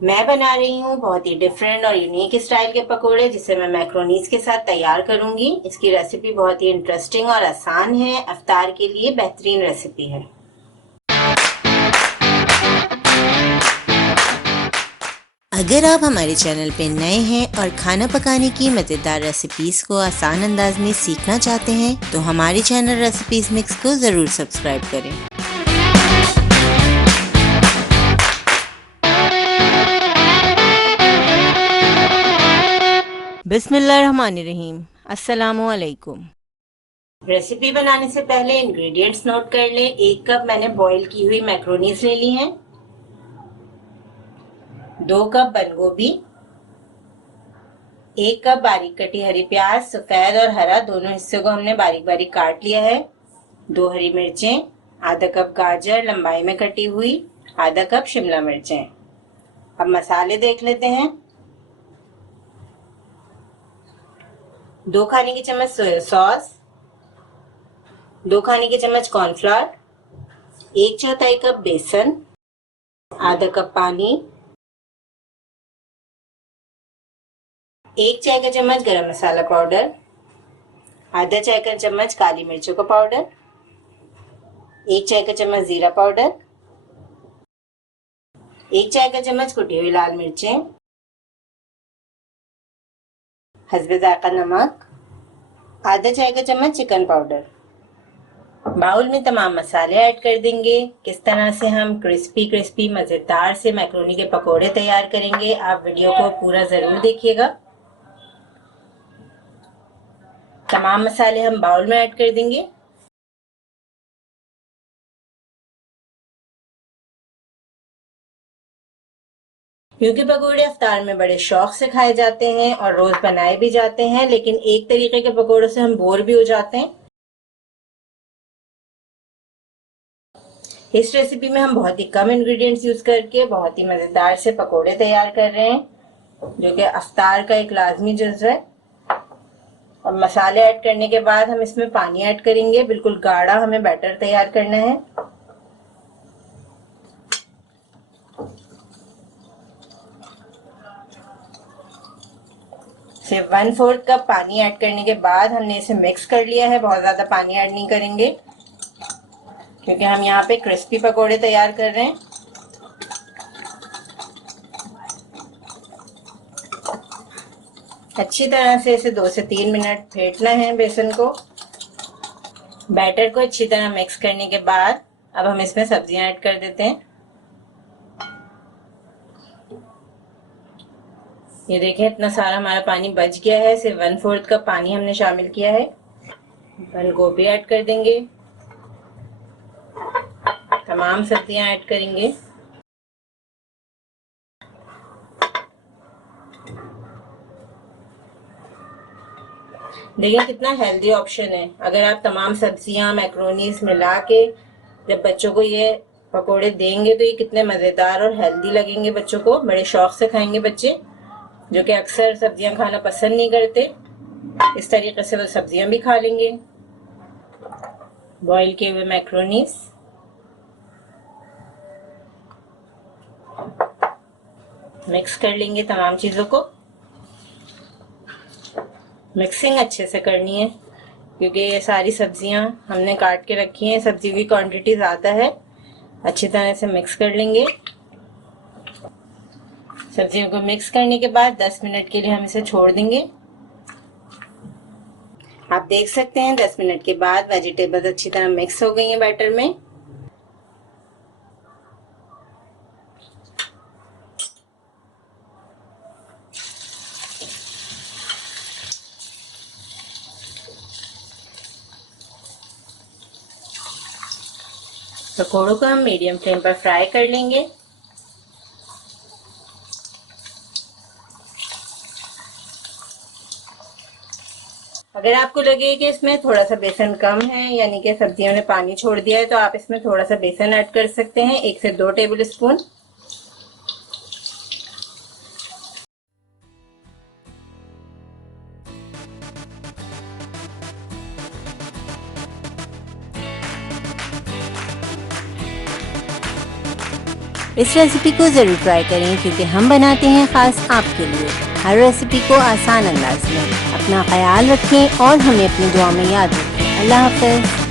मैं बना रही हूँ बहुत ही डिफरेंट और यूनिक स्टाइल के पकोड़े जिसे मैं मैक्रोनीज के साथ तैयार करूंगी। इसकी रेसिपी बहुत ही इंटरेस्टिंग और आसान है। इफ्तार के लिए बेहतरीन रेसिपी है। अगर आप हमारे चैनल पर नए हैं और खाना पकाने की मज़ेदार रेसिपीज़ को आसान अंदाज में सीखना चाहते हैं तो हमारे चैनल रेसिपीज़ मिक्स को ज़रूर सब्सक्राइब करें। बिस्मिल्लाहिर्रहमानिर्रहीम। अस्सलामुअलैकुम। रेसिपी बनाने से पहले इंग्रेडिएंट्स नोट कर लें। 1 कप मैंने बॉईल की हुई मैक्रोनीज ले ली हैं। 2 कप बंद गोभी, 1 कप बारीक कटी हरी प्याज, सफेद और हरा दोनों हिस्से को हमने बारीक बारीक काट लिया है। 2 हरी मिर्चें, आधा कप गाजर लंबाई में कटी हुई, आधा कप शिमला मिर्चें। अब मसाले देख लेते हैं। 2 खाने की चम्मच सोया सॉस, 2 खाने की चम्मच कॉर्नफ्लोर, 1/4 कप बेसन, आधा कप पानी, 1 चाय का चम्मच गरम मसाला पाउडर, आधा चाय का चम्मच काली मिर्चों का पाउडर, 1 चाय का चम्मच जीरा पाउडर, 1 चाय का चम्मच कुटी हुई लाल मिर्चें, हस्बे जायका नमक, आधा चाय का चम्मच चिकन पाउडर। बाउल में तमाम मसाले ऐड कर देंगे। किस तरह से हम क्रिस्पी मजेदार से मैक्रोनी के पकोड़े तैयार करेंगे, आप वीडियो को पूरा जरूर देखिएगा। तमाम मसाले हम बाउल में ऐड कर देंगे। क्योंकि पकोड़े इफ्तार में बड़े शौक से खाए जाते हैं और रोज बनाए भी जाते हैं, लेकिन एक तरीके के पकोड़ों से हम बोर भी हो जाते हैं। इस रेसिपी में हम बहुत ही कम इंग्रेडिएंट्स यूज करके बहुत ही मजेदार से पकोड़े तैयार कर रहे हैं, जो कि इफ्तार का एक लाजमी जुज़ है। और मसाले ऐड करने के बाद हम इसमें पानी ऐड करेंगे। बिल्कुल गाढ़ा हमें बैटर तैयार करना है। सिर्फ 1/4 कप पानी ऐड करने के बाद हमने इसे मिक्स कर लिया है। बहुत ज्यादा पानी ऐड नहीं करेंगे क्योंकि हम यहाँ पे क्रिस्पी पकोड़े तैयार कर रहे हैं। अच्छी तरह से इसे 2 से 3 मिनट फेंटना है बेसन को। बैटर को अच्छी तरह मिक्स करने के बाद अब हम इसमें सब्जियां ऐड कर देते हैं। ये देखिए इतना सारा हमारा पानी बच गया है। सिर्फ 1/4 कप पानी हमने शामिल किया है। बंद गोभी ऐड कर देंगे। तमाम सब्जियां ऐड करेंगे। देखिए कितना हेल्दी ऑप्शन है। अगर आप तमाम सब्जियां मैक्रोनीस मिला के जब बच्चों को ये पकोड़े देंगे तो ये कितने मजेदार और हेल्दी लगेंगे। बच्चों को बड़े शौक से खाएंगे बच्चे, जो कि अक्सर सब्जियां खाना पसंद नहीं करते। इस तरीके से वो सब्जियां भी खा लेंगे। बॉईल किए हुए मैक्रोनीस, मिक्स कर लेंगे तमाम चीजों को। मिक्सिंग अच्छे से करनी है क्योंकि ये सारी सब्जियां हमने काट के रखी हैं। सब्जी की क्वांटिटी ज्यादा है। अच्छी तरह से मिक्स कर लेंगे। सब्जियों को मिक्स करने के बाद 10 मिनट के लिए हम इसे छोड़ देंगे। आप देख सकते हैं 10 मिनट के बाद वेजिटेबल्स अच्छी तरह मिक्स हो गई हैं बैटर में। पकौड़ों को हम मीडियम फ्लेम पर फ्राई कर लेंगे। अगर आपको लगे कि इसमें थोड़ा सा बेसन कम है, यानी कि सब्जियों ने पानी छोड़ दिया है, तो आप इसमें थोड़ा सा बेसन ऐड कर सकते हैं, 1 से 2 टेबल स्पून। इस रेसिपी को ज़रूर ट्राई करें क्योंकि हम बनाते हैं ख़ास आपके लिए, हर रेसिपी को आसान अंदाज में। अपना ख्याल रखें और हमें अपनी दुआ में याद रखें। अल्लाह हाफ़िज़।